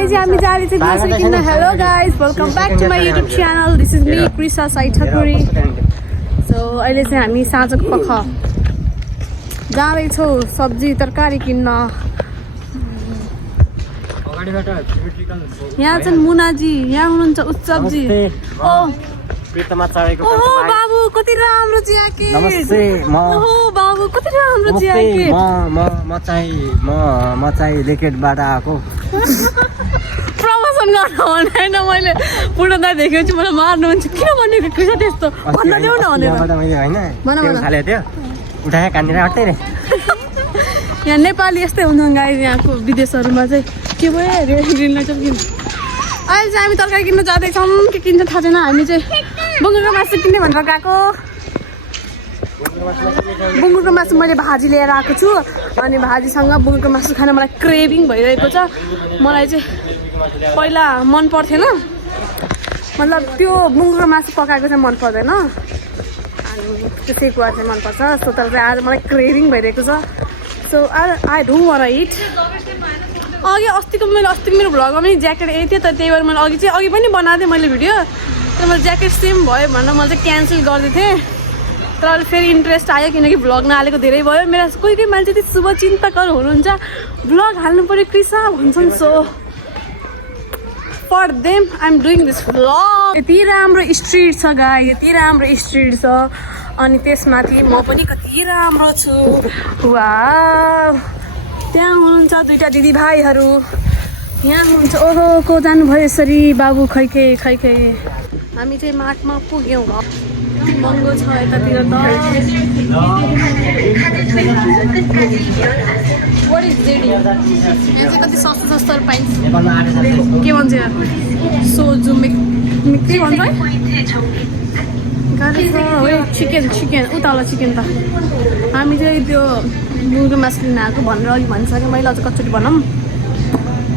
अहिले चाहिँ हामी जाने चाहिँ ग्रोसरी किन्न hello guys welcome back to my YouTube channel this is me Krisha Sai Thakuri so अहिले चाहिँ हामी साँझको पख जाँदैछौँ सब्जी तरकारी किन्न यहाँ चाहिँ मुनाजी यहाँ हुनुहुन्छ उत्सवजी ओहो बाबु कति राम्रो ज्याकेट नमस्ते ओहो बाबु कति राम्रो ज्याकेट म चाहिँ लेकेटबाट आएको प्रमोसन गर्न भनेन मैले पूर्ण दाइ देखेको छु मलाई मार्नुहुन्छ किन भनेको कृषा त्यस्तो भन्न देऊ न भनेर उठाए कानेर अट्टै रे यहाँ नेपाली यस्तै हुन्छन् गाई यहाँको विदेशहरूमा चाहिँ के भयो रिल नचल किन अहिले चाहिँ हामी तरकारी किन्न जाँदैछौँ के किन्छ थाहा छैन हामी चाहिँ बुङ्गुरको मासु किन्ने भनेर गएको बुङ्गुरको मासु मैले भाजी लिएर आएको छु अनि भाजीसँग बुङ्गुरको मासु खान मलाई क्रेभिङ भइरहेको छ मलाई चाहिँ पहिला मन पर्थेन मतलब त्यो बुङ्गुरको मासु पकाएको चाहिँ मन पर्दैन अनि त्यो सेकुवा चाहिँ मनपर्छ सो तर चाहिँ आज मलाई क्रेभिङ भइरहेको छ so I don't want it अस्तिको मेरो भ्लगमा पनि ज्याकेट यही थियो तर त्यही भएर मैले अघि पनि बनाएको थिएँ मैले भिडियो तर मैले ज्याकेट सेम भयो भनेर मैले चाहिँ क्यान्सल गर्दै थिएँ तर अहिले फेरि इन्ट्रेस्ट आयो किनकि भ्लग नहालेको धेरै भयो मेरो कोही मान्छे चाहिँ शुभचिन्तकहरू हुनुहुन्छ भ्लग हाल्नु पऱ्यो कृषा भन्छन् so for them I am doing this vlog यति राम्रो स्ट्रिट छ गाई यति राम्रो स्ट्रिट छ अनि त्यसमाथि म पनि कति राम्रो छु वाउ त्यहाँ हुनुहुन्छ दुईवटा दिदीभाइहरू यहाँ हुनुहुन्छ ओहो को जानुभयो यसरी बाबु खैखे हामी चाहिँ माटमा पुग्यौँ महँगो छ यतातिर त वाट इज जेडी यहाँ चाहिँ कति सस्तो पाइन्छ के भन्छ सोजु के भन्छ गाह्रो छ है चिकन उताउला चिकन त हामी चाहिँ त्यो मुर्गो मासु लिन आएको भनेर अघि भनिसकेँ मैले अझ कचोटि बनाऊँ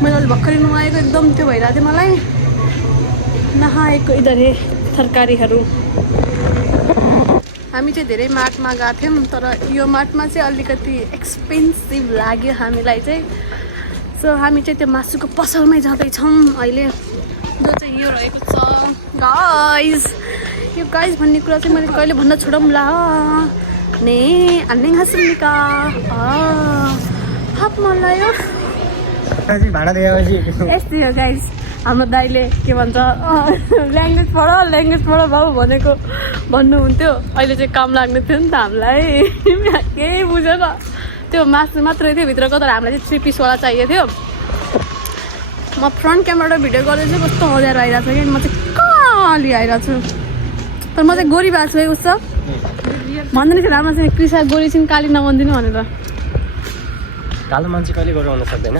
मैले अलिक भर्खरै नुहाएको एकदम त्यो भइरहेको थियो मलाई नहाएको इधर तरकारीहरू हामी चाहिँ धेरै माटमा गएको थियौँ तर यो माटमा चाहिँ अलिकति एक्सपेन्सिभ लाग्यो हामीलाई चाहिँ सो हामी चाहिँ त्यो मासुको पसलमै जाँदैछौँ अहिले जो चाहिँ यो रहेको छ गाइस यो गाइस भन्ने कुरा चाहिँ मैले कहिले भन्न छोडौँ ला ने अन्य हँसुलिका हाप मलाई यस्तै हो गाइस हाम्रो दाइले के भन्छ ल्याङ्ग्वेज पढ बाबु भनेको भन्नुहुन्थ्यो अहिले चाहिँ काम लाग्ने थियो नि त हामीलाई केही बुझेन त्यो मासु मात्रै थियो भित्रको तर हामीलाई चाहिँ 3 पिसवाला चाहिएको थियो म फ्रन्ट क्यामेराबाट भिडियो गर्दैछु कस्तो मजा आइरहेको छ कि म चाहिँ काली आइरहेको छु तर म चाहिँ गोरी भएको छु है उसो भन्दैन थियो राम्रो चाहिँ कृषा गोरी चाहिँ काली नभनिदिनु भनेर कालो मान्छे कहिले गोरो हुन सक्दैन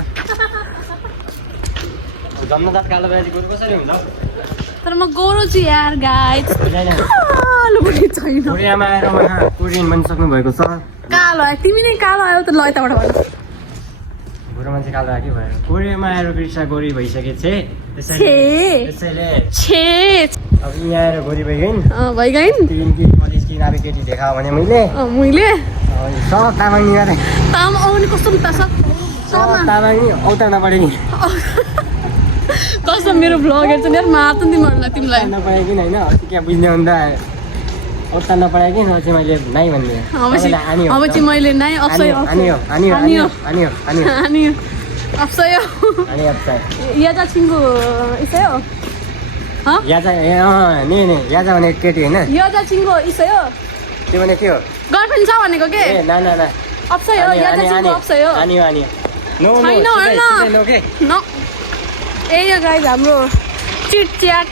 जन्मदात कालो बाजी गोरो कसरी हुन्छ तर म गोरो छु यार गाइस कालो पनि छैन कोरियामा आएर उहाँ कोरियन बन्न सक्नु भएको छ कालो आयो तिमी नै कालो आयो त ल यताबाट भन गोरो मान्छे कालो आयो के भयो कोरियामा आएर कृषा गोरी भइसके छे त्यसैले अब यहाँ आएर गोरी भइगइन् तिमी कलेज कि नाबे केटी देखा भने मैले सब तामाङ नि गरे ताम आउने कस्तो त सब तामाङ नि औता नपढे नि कस्तो मेरो भ्लगर चाहिँ यार मार्छ नि तिमीलाई नपढे कि हैन के बुझ्ने भन्दा औता नपढे कि न चाहिँ मैले नाइ भन्ने अब चाहिँ मैले नाइ अप्सय आनियो अप्सय याजा छिङ्गु इसै हो याजा याजा भने केटी हैन याजा छिङ्गु इसै हो त्यो भने के हो गर्लफ्रेन्ड छ भनेको के ना अप्सय हो याजा छिङ्गु अप्सय हो आनियो नो नो ए यो गाइज हाम्रो चिट च्याट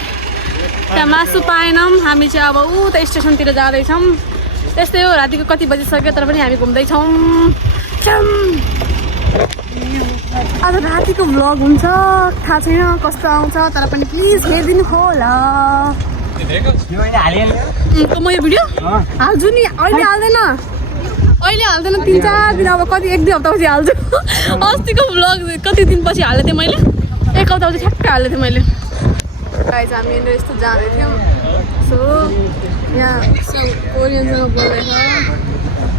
त्यहाँ मासु पाएनौँ हामी चाहिँ अब उता स्टेसनतिर जाँदैछौँ त्यस्तै हो रातिको कति बजिसक्यो तर पनि हामी घुम्दैछौँ आज रातिको भ्लग हुन्छ थाहा छैन कस्तो आउँछ तर पनि प्लिज हेरिदिनु होला म यो भिडियो हाल्छु नि अहिले हाल्दैन 3-4 दिन अब कति 1-2 हप्तापछि हाल्छु अस्तिको भ्लग कति दिनपछि हालेको थिएँ मैले 1 हप्तापछि ठ्याक्कै हालेको थिएँ मैले गाइज हामी यस्तो जाँदै थियौँ सो यहाँ कोरियनसँग बोल्दैछ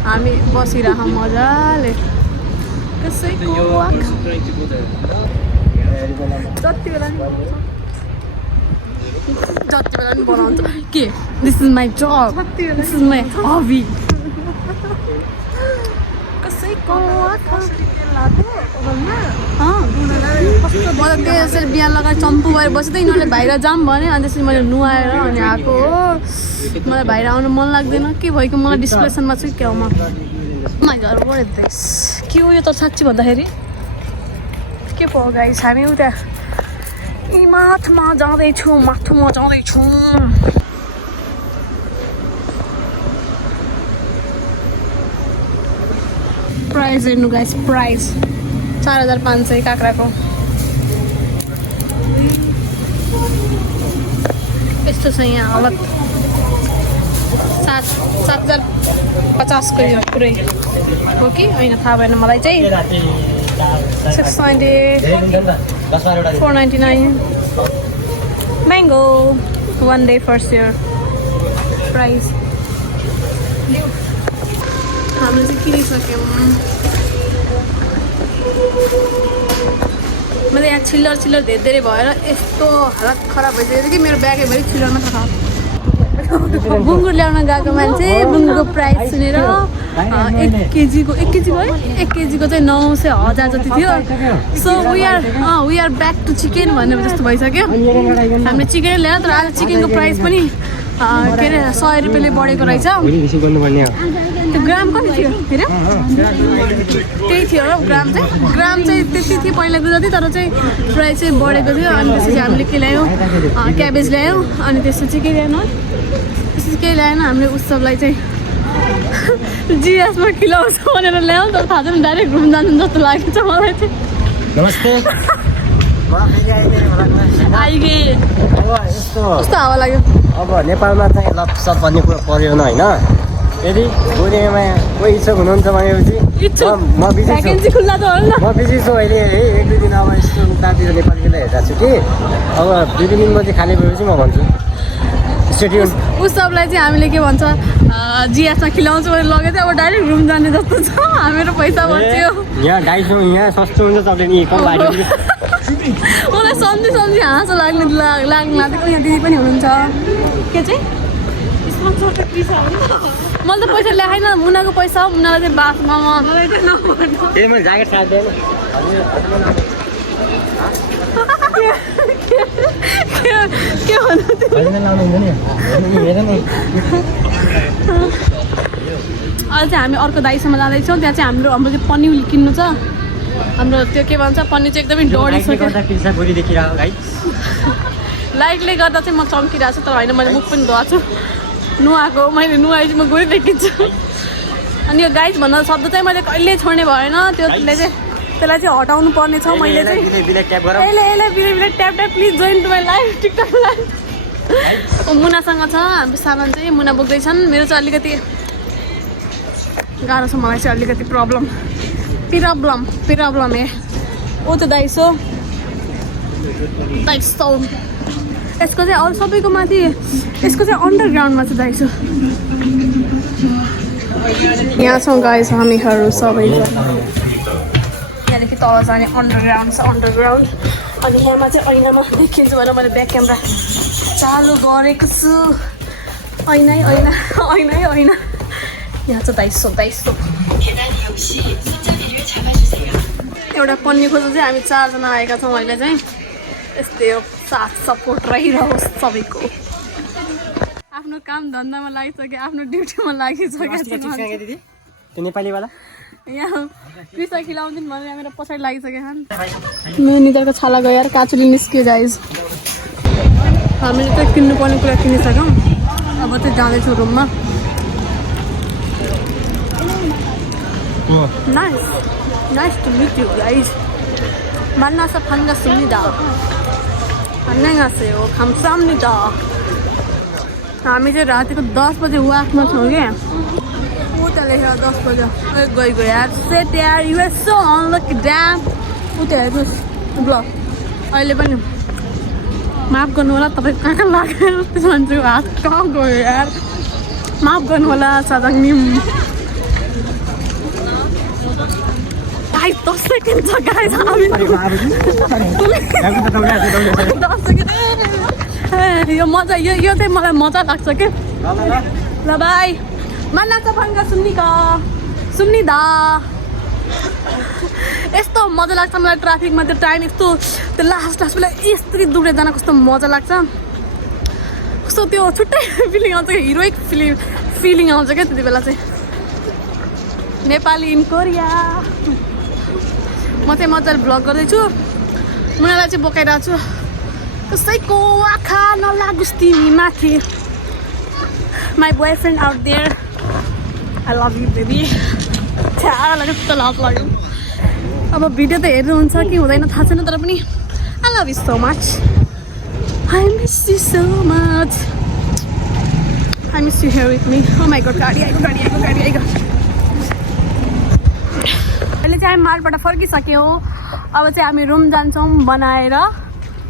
हामी बसिरहेको मजाले कसैको बेला नि जति बेला नि बनाउँछ के दिस इज माई जब दिस इज माई हबी कसैको मलाई त्यो यसरी बिहान लगाएर चम्पू भएर बस्दै यिनीहरूले बाहिर जाऊँ भने अनि त्यसपछि मैले नुहाएर अनि आएको हो मलाई बाहिर आउनु मन लाग्दैन के भयो कि मलाई डिस्प्रेसनमा छु क्या म माई घर देश के हो यो त साँच्ची भन्दाखेरि के पो गाइस हामी उता यी माथमा जाँदैछौँ प्राइस हेर्नु गाइस प्राइस 4500 काँक्राको यस्तो छ यहाँ हालत 7,050 को यो पुरै हो कि होइन थाहा भएन मलाई चाहिँ 690 499 mango 1 day first year price हामीले चाहिँ किनिसक्यौँ मैले यहाँ छिल्लर धेरै भएर यस्तो हालत खराब भइसकेको थियो कि मेरो ब्यागै भरि छिल्लर मात्र छ बुङ्गुर ल्याउन गएको मान्छे बुङ्गुरको प्राइस सुनेर 1 केजीको है 1 केजीको चाहिँ 900,000 जति थियो so we are back to chicken भन्ने जस्तो भइसक्यो हामीले चिकन ल्यायो तर आज चिकनको प्राइस पनि के अरे 100 रुपियाँले बढेको रहेछ त्यो ग्राम कति थियो फेरि त्यही थियो र ग्राम चाहिँ त्यति थियो पहिलाको जति तर चाहिँ प्राइस चाहिँ बढेको थियो अनि त्यसपछि हामीले के ल्यायौँ क्याबेज ल्यायौँ अनि त्यसपछि के ल्याएन त्यसपछि केही ल्याएन हामीले उत्सवलाई चाहिँ जिएसमा खिलाउँछ भनेर ल्यायौँ तर थाहा छैन डाइरेक्ट घुम जानु जस्तो लागेको छ मलाई चाहिँ नमस्ते आइगे कस्तो हावा लाग्यो अब नेपालमा चाहिँ लपसप भन्ने कुरो पऱ्यो न होइन यदि गोरेमा कोही इच्छुक हुनुहुन्छ भनेपछि म बिजी छु अहिले है 1-2 दिन अब यस्तो उतातिर नेपालीलाई हेर्दा छु कि अब 2-3 दिन पछि खाली भएपछि म भन्छु स्टेडियम उसलाई चाहिँ हामीले के भन्छ जिएसमा खिलाउँछु भने लगेको थियो अब डाइरेक्ट रुम जाने जस्तो छ हाम्रो पैसा बच्यो यहाँ 250 यहाँ सस्तो हुन्छ तपाईँले कम मलाई सम्झी हाँसो लाग्नु लागेको यहाँ दिदी पनि हुनुहुन्छ के चाहिँ मैले त पैसा ल्याएन मुनाको पैसा हो मुनालाई चाहिँ बासमा के भन्नु अहिले चाहिँ हामी अर्को दाइसम्म जाँदैछौँ त्यहाँ चाहिँ हाम्रो चाहिँ पनिर किन्नु छ हाम्रो त्यो के भन्छ पनिर चाहिँ एकदमै डढिसक्यो लाइटले गर्दा चाहिँ म चम्किरहेको छु तर होइन मैले मुख पनि धुवाएको छु नुहाएको मैले नुहाएपछि म गइ देखिन्छु अनि यो गाइस भन्दा शब्द चाहिँ मैले कहिले छोड्ने भएन त्यसलाई चाहिँ हटाउनु पर्ने छ मैले चाहिँ tap please join to my life TikTok life मुनासँग छ हाम्रो सामान चाहिँ मुना बोक्दैछन् मेरो चाहिँ अलिकति गाह्रो छ मलाई चाहिँ अलिकति प्रब्लम ए ओ त्यो 250 यसको चाहिँ अरू सबैको माथि यसको चाहिँ अन्डरग्राउन्डमा चाहिँ 250 यहाँ छौँ गाइस हामीहरू सबै यहाँदेखि तल जाने अन्डरग्राउन्ड छ अन्डरग्राउन्ड अनि यहाँमा चाहिँ ऐनामा देखिन्छु भनेर मैले ब्याक क्यामेरा चालु गरेको छु ऐना यहाँ चाहिँ 250 एउटा पन्नी खोज्दा चाहिँ हामी 4 जना आएका छौँ अहिले चाहिँ यस्तै हो साथ सपोर्ट रहिरहोस् सबैको आफ्नो काम धन्दामा लागिसक्यो आफ्नो ड्युटीमा लागिसक्यो नेपालीवाला यहाँ पिसा खिलाउँदिन् भनेर मेरो पछाडि लागिसक्यो मेरो निधारको छाला गयो यार काचुली निस्क्यो गाइज हामीले त किन्नुपर्ने कुरा किनिसक्यौँ अब चाहिँ जाँदैछौँ रुममा nice to meet you guys 만나서 반갑습니다. 안녕하세요. 감사합니다. हामी चाहिँ रातिको 10 बजे वाकमा छौँ क्या उता लेखेर 10 बजे गयो यार सेट यार you are so unlucky damn उता हेर्नुहोस् ल अहिले पनि माफ गर्नु होला तपाईँ कहाँ लागेर त्यो मान्छेको हात कहाँ गयो यार माफ गर्नु होला साजाङ निम गाइस 10 सेकेन्ड छ गाइस हामी 10 सेकेन्ड यो मजा यो चाहिँ मलाई मजा लाग्छ के ल बाई मान्ना चफाङ्गा सुन्नी दा यस्तो मजा लाग्छ मलाई ट्राफिकमा त्यो टाइम यस्तो त्यो लास्ट बेला यस्तरी दुब्रे जान कस्तो मजा लाग्छ कस्तो त्यो छुट्टै फिलिङ आउँछ हिरोइक फिलिङ आउँछ क्या त्यति बेला चाहिँ नेपाली इन कोरिया म चाहिँ मजाले भ्लग गर्दैछु मुनालाई चाहिँ बोकाइरहेको छु कसैको आँखा नलागोस् तिमी माथि my boyfriend out there I love you baby छ्या लाग्यो त्यस्तो लाज लाग्यो अब भिडियो त हेर्नुहुन्छ कि हुँदैन थाहा छैन तर पनि I love you so much I miss you so much I miss you here with me oh my God गाडी आइगयो अहिले चाहिँ हामी मार्टबाट फर्किसक्यौँ अब चाहिँ हामी रुम जान्छौँ बनाएर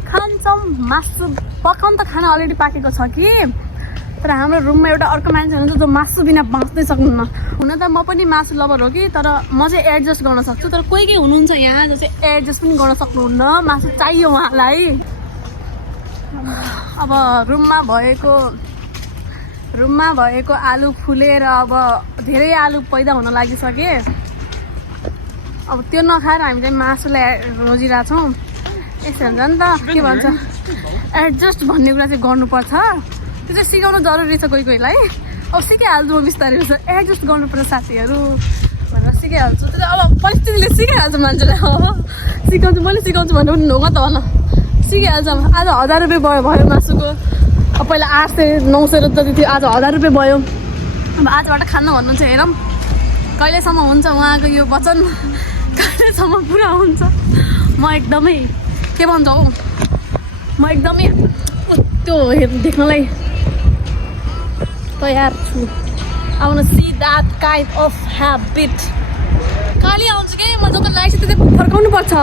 खान्छौँ मासु पकाउनु त खाना अलरेडी पाकेको छ कि तर हाम्रो रुममा एउटा अर्को मान्छे हुनुहुन्छ जो मासु बिना बाँच्नै सक्नुहुन्न हुन त म पनि मासु लभर हो कि तर म चाहिँ एडजस्ट गर्न सक्छु तर कोही हुनुहुन्छ यहाँ जो चाहिँ एडजस्ट पनि गर्न सक्नुहुन्न मासु चाहियो उहाँलाई अब रुममा भएको आलु फुलेर अब धेरै आलु पैदा हुन लागिसके अब त्यो नखाएर हामी चाहिँ मासुलाई रोजिरहेछौँ यसो हुन्छ नि त के भन्छ एडजस्ट भन्ने कुरा चाहिँ गर्नुपर्छ त्यो चाहिँ सिकाउनु जरुरी छ कोहीलाई अब सिकाइहाल्छु म बिस्तारै एडजस्ट गर्नुपर्छ साथीहरू भनेर सिकाइहाल्छु त्यो अब परिस्थितिले सिकाइहाल्छ मान्छेलाई अब मैले सिकाउँछु भनेर पनि ढोका त होला सिकाइहाल्छ आज 1000 रुपियाँ भयो मासुको अब पहिला 800 900 जति थियो आज 1000 रुपियाँ भयो अब आजबाट खानु भन्नुहुन्छ हेरौँ कहिलेसम्म हुन्छ उहाँको यो वचन कहिलेसम्म पुरा हुन्छ म एकदमै के भन्छ हौ म एकदमै त्यो देख्नलाई तयार छु I want to see that kind of habit काली आउँछ कि म जता लाग्छ त्यतै फर्काउनु पर्छ